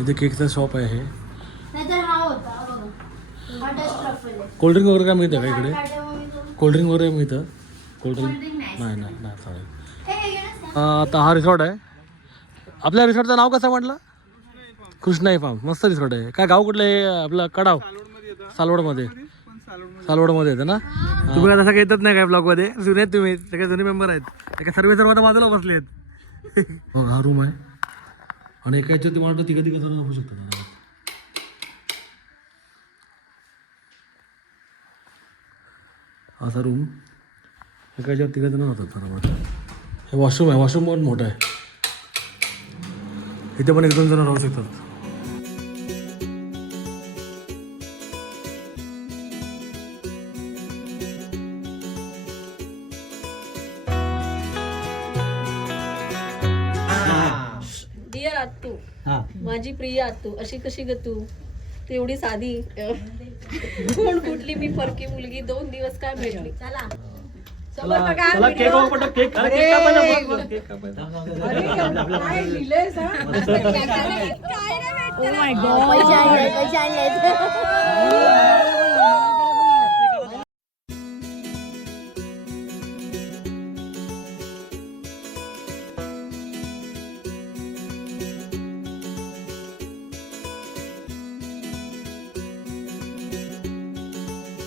इथे केकचा शॉप आहे. कोल्ड्रिंक वगैरे काय मिळतं का इकडे? कोल्ड्रिंक वगैरे मिळतं? कोल्ड्रिंक नाही. नाही नाही चालेल. आता हा रिसॉर्ट आहे. आपल्या रिसॉर्टचं नाव कसं म्हटलं? कृष्णाई फार्म मस्त रिसॉर्ट आहे. काय गाव कुठलं आहे? आपलं कडाव? सालवडमध्ये. सालवडमध्ये येतं ना? तुम्ही तसं काही येतच नाही काय ब्लॉगमध्ये जुने आहेत तुम्ही. सगळे जुने मेंबर आहेत. एका सर्वे सर्व आता बाजूला बसले आहेत बघ हा रूम आहे. आणि एका याच्यात मला वाटतं तिघं तिघं जण होऊ शकतात असा रूम एका याच्यावर तिघं जण होतात बरोबर हे वॉशरूम आहे वॉशरूम पण मोठं आहे. इथे पण एक दोन जण राहू शकतात. माझी प्रिय आत्तू अशी कशी ग तू? तू एवढी साधी. कोण कुठली मी फरकी मुलगी दोन दिवस काय भेटली? चला. समोर बघा चला केक पटक केक अरे केक कापायचा केक कापायचा पैसे आणले पैसे आणले.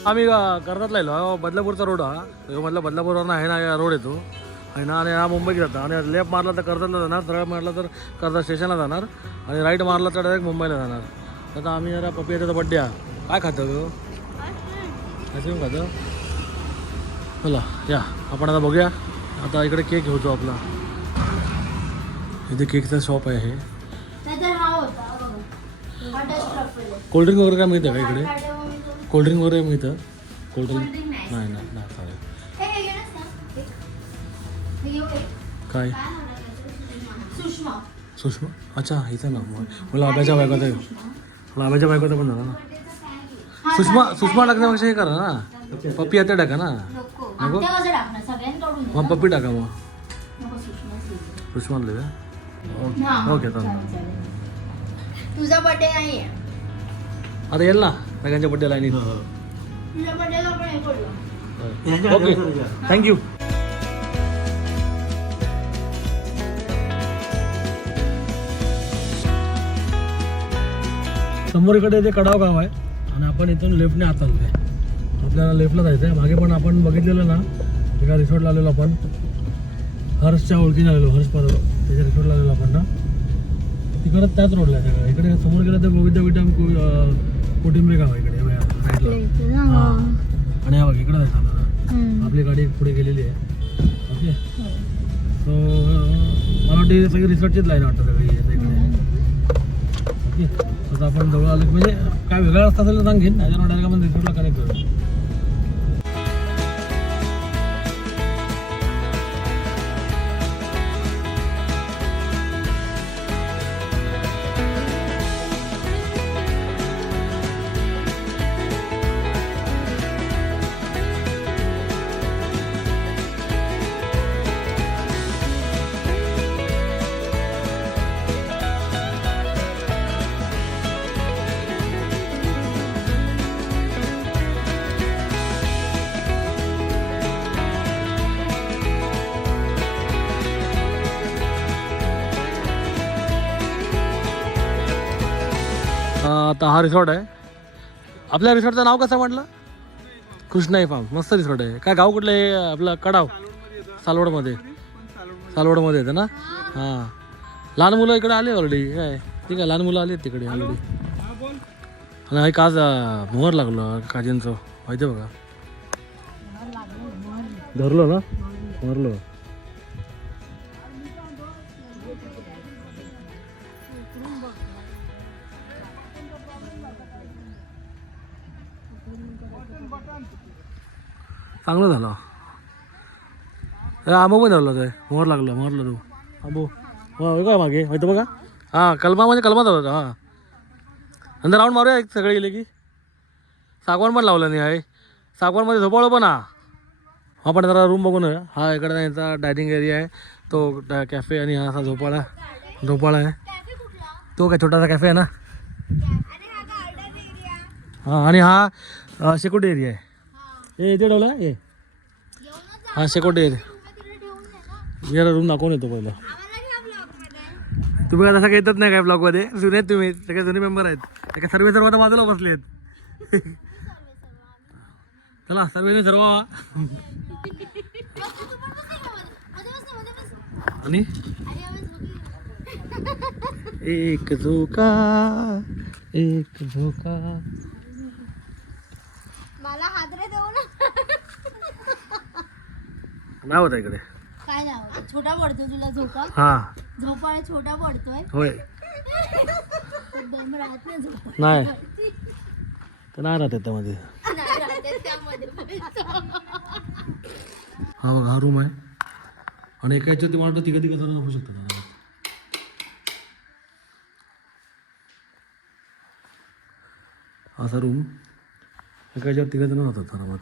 आम्ही आलो हा. बदलापूरचा रोड हा. ह्यो मधला बदलापूरवरून आहे ना रोड येतो आहे ना आणि हा मुंबईत जातो. आणि लेफ्ट मारला तर कर्जतला जाणार सरळ मारला तर कर्जत स्टेशनला जाणार आणि राईट मारला तर डायरेक्ट मुंबईला जाणार. आता आम्ही जरा पप्पी त्याचा बड्डे हा. काय खातो तो? आईस्क्रीम खातो. चला या. आपण आता बघूया. आता इकडे केक घेतो आपला. इथे केकचा शॉप आहे हा. हा हा कोल्ड्रिंक वगैरे काय मिळतं का इकडे? कोल्ड्रिंक वगैरे मिळतं? कोल्ड्रिंक नाही. नाही नाही नाही चालेल. ना. काय? सुषमा. सुषमा? अच्छा हिचं नाव मग मला आब्याच्या बायकोचं आहे मला आब्याच्या बायकोचं पण झालं ना. सुषमा. सुषमा टाकण्यापेक्षा हे करा ना. पप्पी आता टाका ना. नको. आमच्या कसं टाकणार. मग ना. पप्पी टाका मग. नको सुषमाच लिहिते. सुषमा लिहूया हा, ओके ओके चालेल, चालेल चालेल. तुझा बर्थडे नाहीये. आता येईल ना? सगळ्यांच्या बड्डे लाईनी तुझ्या बर्थडेला पण करूया. ओके थँक्यू समोर इकडे ते कडाव गाव आहे आणि आपण इथून लेफ्टने आत चाललोय आपल्याला लेफ्टला जायचं आहे मागे पण आपण बघितलेलं ना एका रिसॉर्टला आलेलो आपण. हर्षच्या ओळखीने आलेलो हर्ष परब. त्याच्या रिसॉर्टला आलेलो आपण ना. तिकडं त्याच रोडला आहे इकडे समोर गेलं तर गोविंद विटम कोटिंबे गाव आहे इकडे या साईडला. हां. आणि हा बघ इकडं जायचं आपल्याला आपली गाडी पुढे गेलेली आहे. ओके? सो मला वाटतं ही सगळी रिसॉर्टचीच लाईन वाटतं सगळी इकडे. ओके? आता आपण जवळ आलो म्हणजे काय वेगळा रस्ता असेल तर सांगेन. त्याच्यावर डायरेक्ट आपण रिसॉर्टला कनेक्ट करू. आता हा रिसॉर्ट आहे. आपल्या रिसॉर्टचं नाव कसं म्हटलं? कृष्णाई फार्म मस्त रिसॉर्ट आहे. काय गाव कुठलं आहे? आपलं कडाव? सालवडमध्ये. सालवडमध्ये येतं ना? हां. लहान मुलं इकडे आले ऑलरेडी काय? ठीक आहे लहान मुलं आली तिकडे ऑलरेडी आणि ऐक आज मोहर लागलो काजींचं. माहिती आहे बघा. धरलो ना? धरलो. चांगलं झालं. आंबो पण धरला ते मोहर लागलं मोहरला तो आंबो. हो काय मागे? माहिती बघा. हां कलमा म्हणजे कलमाच होता हां. नंतर राऊंड मारूया एक सगळे गेले की. सागवान पण लावलं नाही आहे सागवानमध्ये झोपाळं पण हा. आपण जरा रूम बघून. हा इकडे त्यांचा डायनिंग एरिया आहे. तो कॅफे आणि हा असा झोपाळा झोपाळा आहे. तो काय छोटासा कॅफे आहे ना? हा आणि हा शेकोटी एरिया आहे. ए इथे ठेवला? ए. हा शेकोटे एरिया जरा रूम दाखवून येतो पहिला. तुम्ही काय तसं येतच नाही काय ब्लॉगमध्ये जुने आहेत तुम्ही. सगळे जुने मेंबर आहेत. एका सर्वे सर्व आता बाजूला बसले आहेत. चला सर्वे सर्व आणि? एक झोका एक झोका मला हादरे देऊ ना नाव होतं इकडे. काय नाव छोटा पडतोय तुला झोका हा. झोपाळा छोटा पडतोय. होय. दम राहत नाही झोपा. नाही. तर नाही राहत त्यामध्ये नाही राहते त्यामध्ये हा बघा हा रूम आहे. आणि एका याच्यावरती मला वाटतं तिघं तिघं जण शकतात. आरामात. असा रूम एका याच्यावर तिघं जण राहतात आरामात.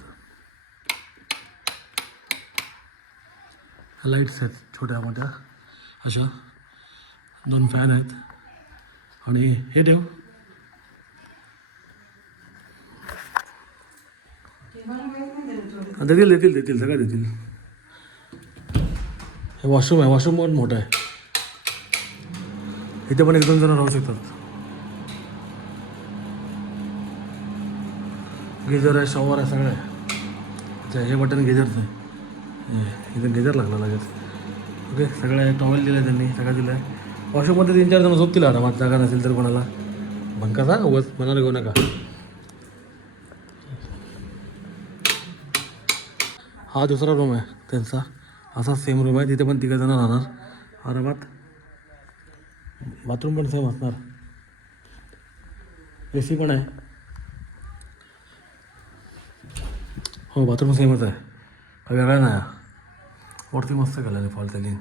लाईट्स आहेत छोट्या मोठ्या. अशा दोन फॅन आहेत. आणि हे देव देतील देतील देतील सगळं देतील. हे वॉशरूम आहे वॉशरूम पण मोठं आहे. इथे पण एक दोन जण राहू शकतात. गिझर आहे शॉवर आहे सगळं आहे. हे बटन गिझरचं आहे. इथं गेजर लागला लगेच. ओके सगळ्या टॉवेल दिलं त्यांनी सगळं दिलं आहे वॉशरूममध्ये तीन चार जण झोपतील आरामात जागा नसेल तर कोणाला. भंकाचा उगाच मनाला घेऊ नका. हा दुसरा रूम आहे त्यांचा. असा सेम रूम आहे तिथे पण तिघं जण राहणार. आरामात बाथरूम पण सेम असणार. ए सी पण आहे. हो बाथरूम सेमच आहे. वेगळा नाही. हा. वरती मस्त केलं आहे फॉल त्याने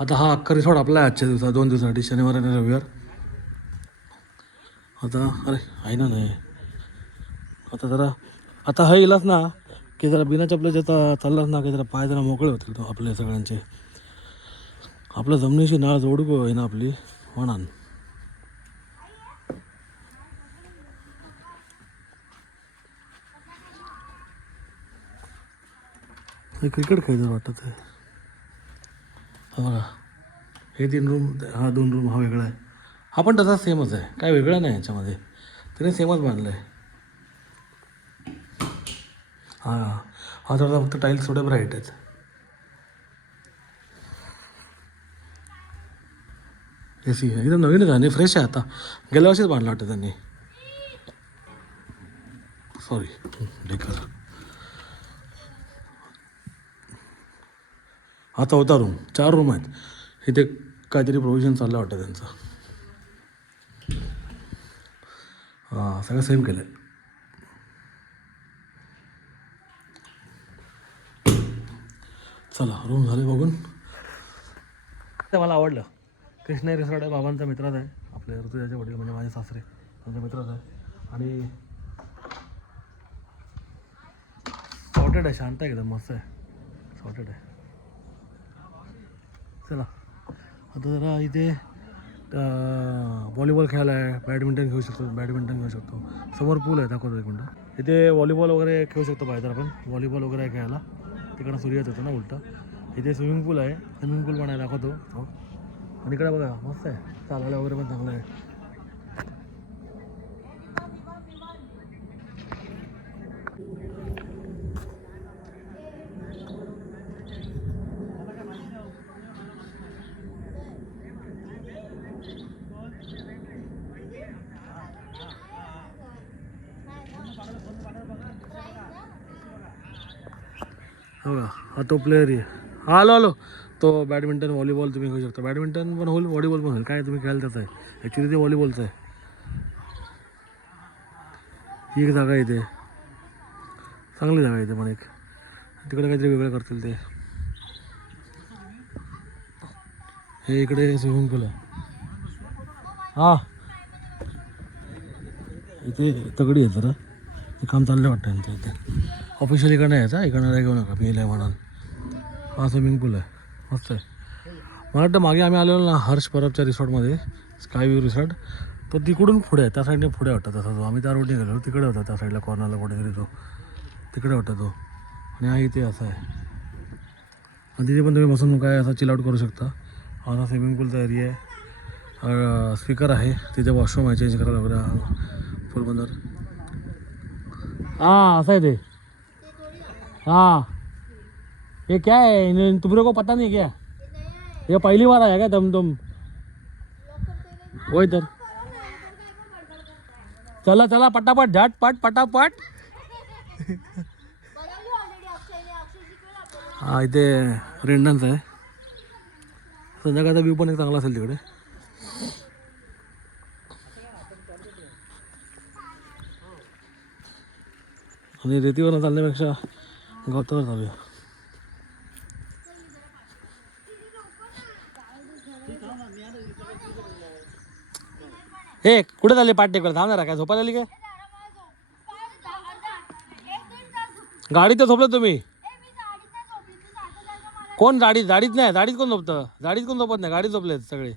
आता हा अख्खा रिसॉर्ट आपला आहे आजच्या दिवसात दोन दिवसासाठी शनिवार आणि रविवार. आता अरे आहे ना नाही. आता जरा आता हा येईलच ना की जरा बिना चपल्याचे आता चाललाच ना की जरा पाय जरा मोकळे होतील तो आपले सगळ्यांचे. आपल्या जमिनीशी नाळ जोडू आहे हो ना आपली म्हणान हे क्रिकेट खेळतं वाटत आहे हा बघा हे तीन रूम हा दोन रूम हा वेगळा आहे. हा पण तसा सेमच आहे. काय वेगळा नाही याच्यामध्ये. त्याने सेमच बांधलं आहे हां हा थोडा फक्त टाईल्स थोडे ब्राईट आहेत. ए सी आहे एकदम नवीनच आहे आणि फ्रेश आहे आता. गेल्या वर्षीच बांधला वाटतं त्यांनी. सॉरी डेकर आता होता रूम चार रूम आहेत. इथे काहीतरी प्रोव्हिजन चाललं वाटतं त्यांचं. हां सगळं सेम केलं आहे चला रूम झाले बघून. ते मला आवडलं. कृष्णा रिसॉर्ट आहे बाबांचा मित्राच आहे. आपले ऋतुजाचे वडील म्हणजे माझे सासरे त्यांचा मित्रच आहे. आणि सॉर्टेड आहे शांत आहे एकदम मस्त आहे. सॉर्टेड आहे. चला. आता जरा इथे व्हॉलीबॉल खेळायला आहे. बॅडमिंटन खेळू शकतो. बॅडमिंटन खेळू शकतो. समोर पूल आहे. दाखवतो एक मिनटं. इथे व्हॉलीबॉल वगैरे खेळू शकतो बाहेर आपण. व्हॉलीबॉल वगैरे आहे खेळायला. तिकडं सूर्यात होतो ना उलटा. इथे स्विमिंग पूल आहे. स्विमिंग पूल पण आहे. दाखवतो. हो. आणि इकडे बघा मस्त आहे. चालायला वगैरे पण चांगलं आहे. हो का हा तो प्लेअर आहे. आलो आलो. तो बॅडमिंटन व्हॉलीबॉल तुम्ही खेळू शकता. बॅडमिंटन पण होईल व्हॉलीबॉल पण होईल. काय तुम्ही खेळाल त्याचं आहे ॲक्च्युली ते व्हॉलीबॉलचं आहे. ही एक जागा आहे ते चांगली जागा आहे पण एक. तिकडे काहीतरी वेगळं करतील ते. हे इकडे स्विमिंग पूल आहे. हां. इथे तगडी आहे जरा. ते काम चाललं वाटतं इथे. ऑफिशियल इकडं नाही यायचा इकडं नाही घेऊ नका मी नाही म्हणाल हा स्विमिंग पूल आहे. मस्त आहे. मला वाटतं मागे आम्ही आलेलो ना हर्ष परबच्या रिसॉर्टमध्ये स्काय व्ह्यू रिसॉर्ट तो तिकडून पुढे आहे. त्या साईडने पुढे वाटतं तसा तो. आम्ही त्या रोडने गेलो तिकडे होता त्या साईडला कॉर्नरला कुठेतरी तो. तिकडे होता तो. आणि हा इथे असा आहे. आणि तिथे पण तुम्ही बसून काय असा चिल आउट करू शकता. असा स्विमिंग पूलचा एरिया आहे. स्पीकर आहे. तिथे वॉशरूम आहे. चेंज करायला वगैरे फुल बंदर असं आहे ते. हाँ। ये क्या है? तुमरे को पता नहीं क्या? ये पहली बार आया क्या तुम तुम? वही तर चला चला पटापट झट पट पटापट हा इथे रेंडन्स आहे संध्याकाळचा व्ह्यू पण एक चांगला असेल तिकडे आणि रेतीवर चालण्यापेक्षा गवतावर चालूया हे कुठे चालले पाठ टेकवर थांबणार जरा काय झोपायला आली काय? गाडीत तर झोपलं तुम्ही. कोण गाडीत? गाडीत नाही गाडीत कोण झोपतं? गाडीत कोण झोपत नाही? गाडीत झोपलेत सगळे.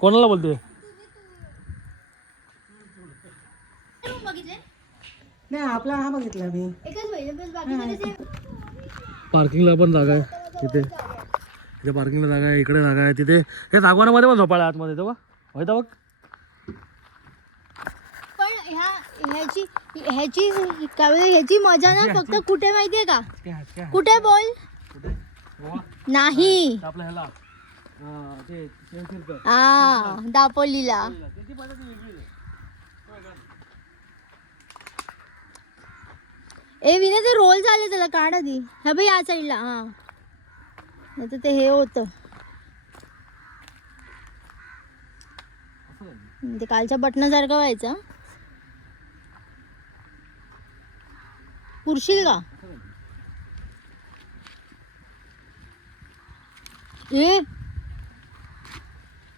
कोणाला बोलते बघितले नाही आपला हा बघितला मी. एकच पाहिजे बस बाकी पार्किंगला पण जागा आहे तिथे. तिथे पार्किंगला जागा आहे इकडे जागा आहे तिथे. हे सागवानामध्ये पण झोपायला आतमध्ये तो होय बघ. पण ह्या ह्याची ह्याची काय ह्याची मजा ना फक्त कुठे माहितीये का? कुठे बोल? नाही. ह्याला. हा, ते पेन्सिल हा दापोलीला. ए विने ते रोल झाले त्याला काढ आधी. हा बाई या साईडला हा. नाही तर ते हे होत. ते कालच्या बटनासारखं व्हायचं पुरशील का? ए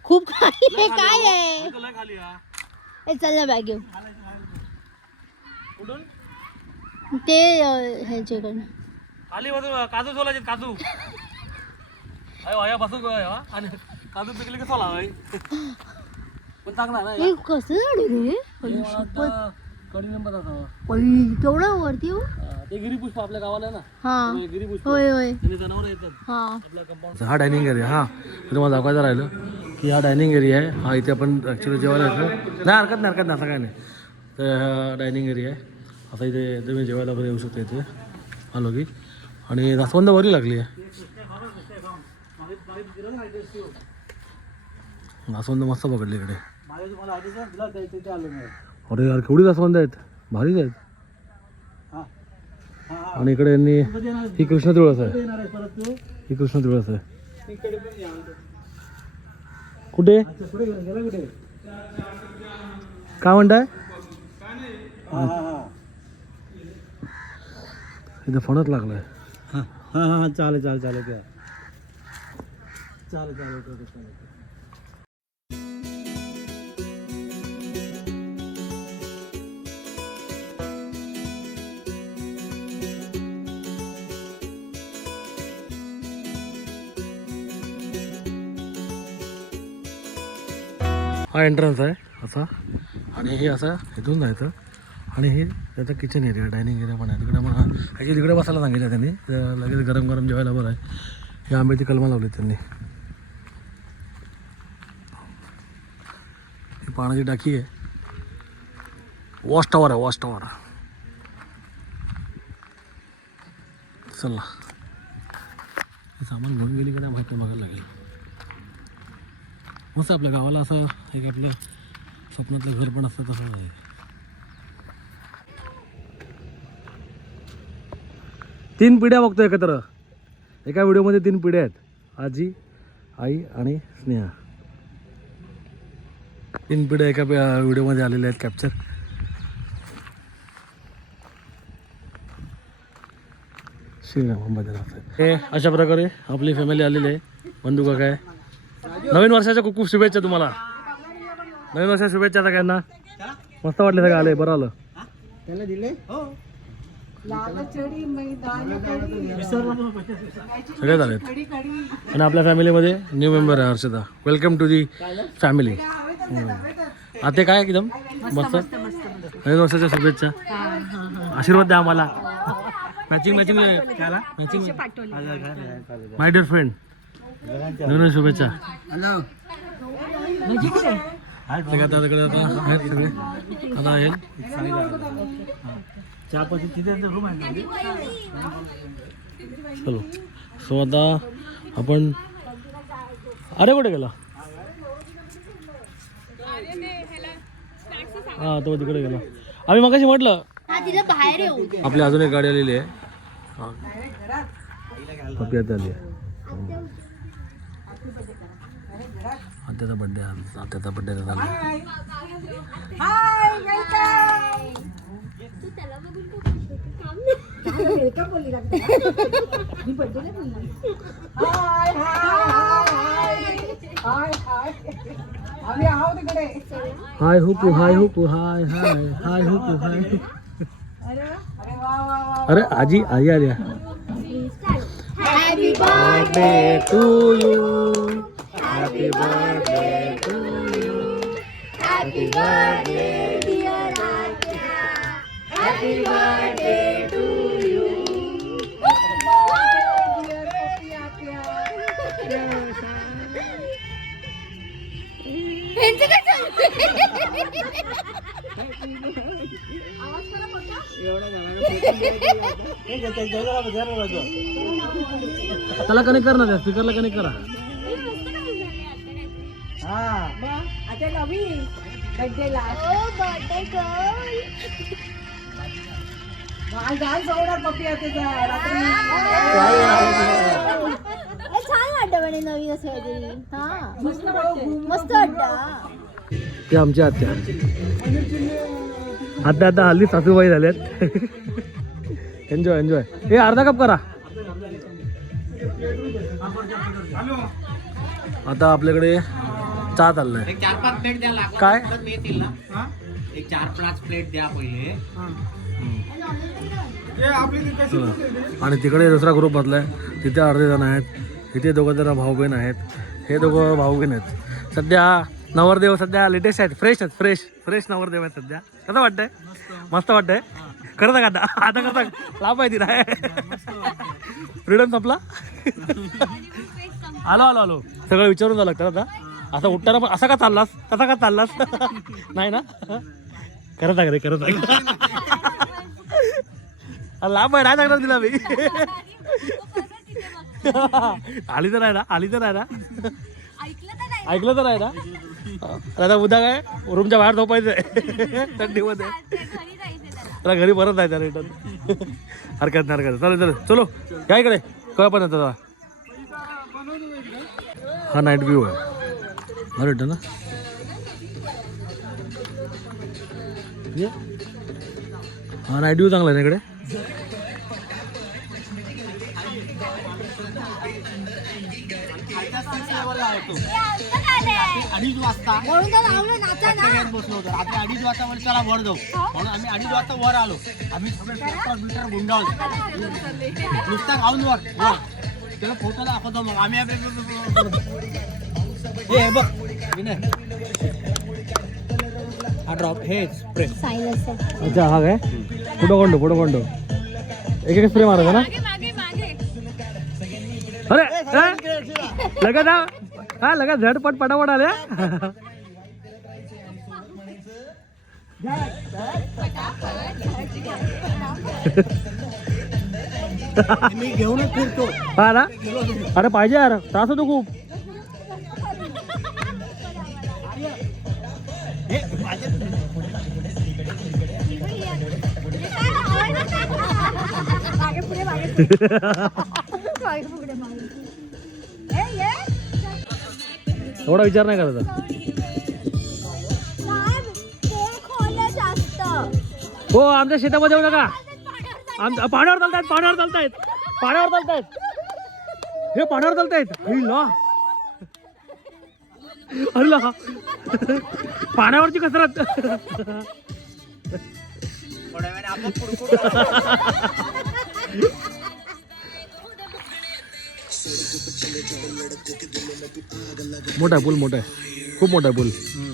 खूप खाली आहे काय आहे? हा. ए चल ना बॅग घेऊ ते ह्याच्याकडनं खाली बसून काजू सोलायचे काजू. अयो अया बसून गो अयो, आणि काजू पिकले की सोला होय. पण चांगला ना हे कसं रे. कडी नंबर असावा अय्यो, केवढं वरती हो? हा, ते गिरीपुष्प आपल्या गावाला आहे ना. हा. ते गिरीपुष्प. होय होय. आणि जनावर येतात. हा. आपला कंपाऊंड हा डायनिंग एरिया हा. मी तुम्हाला दाखवायचं राहिलं की हा डायनिंग एरिया आहे. हा इथे आपण ॲक्च्युली जेवायला येतो. नाही हरकत नाही हरकत नाही असं काय नाही. तर हा डायनिंग एरिया आहे. आता इथे तुम्ही जेवायला वगैरे येऊ शकता इथे. आलो की. आणि जास्वंद बरी लागली. आहे जास्वंद मस्त पकडली इकडे. अरे यार केवढी जास्वंद आहेत. भारीच आहेत. आणि इकडे यांनी ही कृष्ण तुळस आहे. ही कृष्ण तुळस आहे. कुठे? काय म्हणताय? इथे फणस लागलाय. हा हा हा चालेल चालेल चालेल क्या चालेल चालेल चालेल चालेल हा एंट्रन्स आहे असा. आणि हे असं इथून जायचं. आणि हे त्याचं किचन एरिया डायनिंग एरिया पण आहे. तिकडे मला ह्याची तिकडे बसायला सांगितलं त्यांनी. लगेच गरम गरम जेवायला बरं आहे. हे आंब्याची कलमं लावली त्यांनी. ही पाण्याची टाकी आहे. वॉश टॉवर आहे वॉश टॉवर चला. हे सामान घेऊन गेली कडे माहिती बघायला लागेल. मस्त आपल्या गावाला असं एक आपलं स्वप्नातलं घर पण असतं तसं आहे तीन पिढ्या बघतो एकत्र. एका व्हिडिओमध्ये तीन पिढ्या आहेत. आजी आई आणि स्नेहा. तीन पिढ्या एका व्हिडिओमध्ये आलेल्या आहेत कॅप्चर श्रीराम अंबाजीनाथ हे अशा प्रकारे आपली फॅमिली आलेली आहे. बंधू काय नवीन वर्षाच्या खूप खूप शुभेच्छा तुम्हाला. नवीन वर्षाच्या शुभेच्छा सगळ्यांना. मस्त वाटले सगळं आले बरं आलं. त्याला दिले हो. सगळे झालेत. आणि आपल्या फॅमिलीमध्ये न्यू मेंबर आहे Harshada. Welcome to the family आता काय एकदम? मस्त नवीन वर्षाच्या शुभेच्छा. आशीर्वाद द्या आम्हाला. Matching matching matching my dear friend नवीन वर्ष शुभेच्छा. सगळे आता तिकडे आता सगळे. आता आहे चहापत्ती तिथे रूम आहे चलो. सो आता आपण अरे कुठे गेला? हा तो तिकडे गेला. आम्ही मगाशी म्हटलं हा तिला बाहेर येऊ. आपली अजून एक गाडी आलेली आहे. हा. पप्पी आता आली आहे. आत्याचा बड्डे आत्याचा बड्डे झाला हाय हाय हाय हाय हाय हुकू हाय हुकू, हाय हाय हाय हुकू, हाय अरे वा वा वा अरे आजी birthday to you birthday to you birthday त्याला कनेक्ट कर ना त्या स्पीकरला कनेक्ट करा. बर्थडे गर्ल छान वाटतं म्हणे नवीन असं काहीतरी. हा. मस्त वाटतं. ते आमच्या आत्या. आता आता हल्ली सासूबाई झाल्यात. एन्जॉय एन्जॉय हे अर्धा कप करा. आता आपल्याकडे चहा चाललाय. एक चार पाच प्लेट द्या लागला काय? परत मी येतील ना एक चार पाच प्लेट द्या पहिले. चला. आणि तिकडे दुसरा ग्रुप बसला आहे. तिथे अर्धे जण आहेत. इथे दोघं जण भाऊ बहीण आहेत. हे दोघं भाऊ बहीण आहेत. सध्या नवरदेव सध्या लेटेस्ट आहेत. फ्रेश आहेत. फ्रेश फ्रेश नवरदेव आहेत सध्या. कसं वाटतंय? मस्त वाटतंय. करता का आता? आता करता लाभ आहे तिला फ्रीडम संपला? आलो आलो आलो. सगळं विचारून जावं लागतं आता. असं उठताना पण असा का चाललास? कसा का चाललास? नाही ना? करत आहे रे करत आहे लांब आहे नाही सांगणार तिला मी. आली तर आहे ना आली तर आहे ना. ऐकलं तर आहे ना. आता उद्या काय रूमच्या बाहेर झोपायचंय थंडीमध्ये. त्याला घरी परत जायचं रिटर्न हरकत नाही हरकत चालेल चालेल. चलो काय इकडे. कळ पण येतो हा नाईट व्ह्यू आहे. बरं ना. ये. हा नाईट व्ह्यू चांगला आहे ना इकडे अडीच वाजता बसलो होतो रात्री अडीच वाजता म्हणजे त्याला वर जाऊ म्हणून आम्ही अडीच वाजता वर आलो आम्ही बिटर गुंडाळलो नुसता खाऊन वर वर त्याला फोटो दाखवतो मग आम्ही हे हे बघ विनय हा ड्रॉप हे स्प्रे अच्छा हा काय? पुढं कोंडो पुढं कोंडो. एक एक स्प्रे मारायचा ना? अरे हा? लगत हा हा लगत झटपट पटापट आले. हा? मी घेऊनच फिरतो. हा ना? अरे पाहिजे यार. त्रास होतो खूप. एवढा विचार नाही करायचा हो आमच्या शेतामध्ये येऊ नका आमच्या पाण्यावर चालतायत पाण्यावर चालतायत. पाण्यावर चालतायत. हे पाण्यावर चालतायत. अरे ला. अरे ला. पाण्यावरची कसरत. थोड्या वेळाने आपण कुडकुड मोठा आहे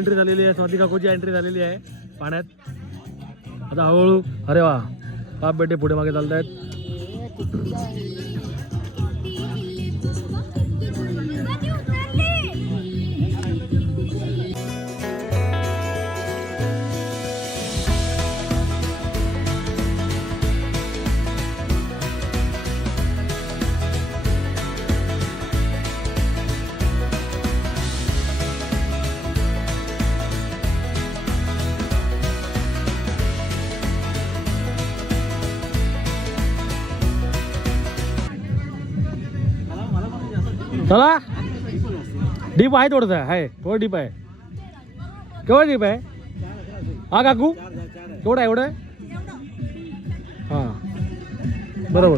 एंट्री झालेली आहे. स्वाती काकूची एंट्री झालेली आहे. पाण्यात. आता हळूहळू अरे वा. बाप बेटे पुढे मागे चालत आहेत चला. डीप आहे थोडंसं आहे. थोडं डीप आहे. केवढं डीप आहे? हा काकू? केवढं आहे एवढं? हा. बरोबर.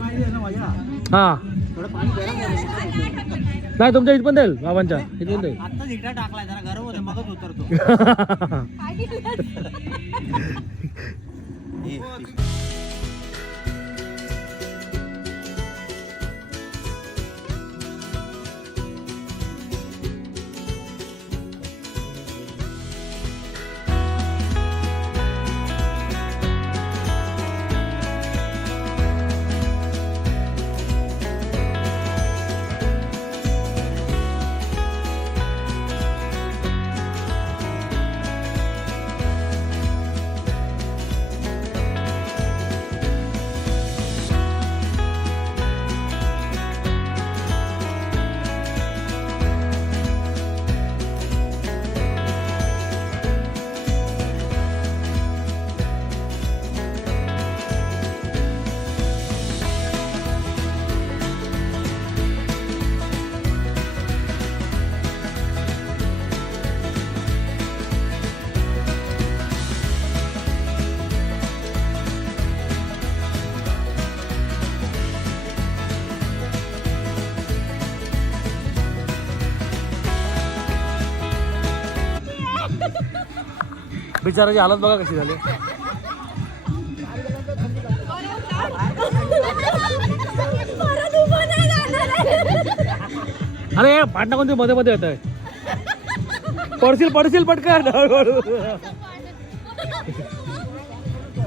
हा. नाही तुमच्या इथपर्यंत येईल बाबांच्या. होते मगच उतरतो. बिचाराची हालत बघा कशी झाली. अरे पाटणा कोणते मध्ये मध्ये येत आहे पडशील पडशील पटकन. हळूहळू.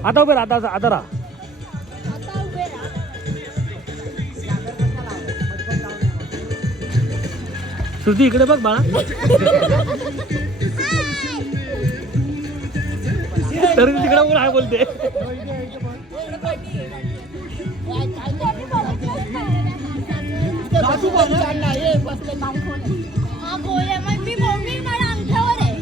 आता उभे राहा, आता आता राहा. श्रुती इकडे बघ बाळा. तरी तिकडे बघून आहे बोलते? हा बोल मी बोलली मला अंगठ्यावर आहे.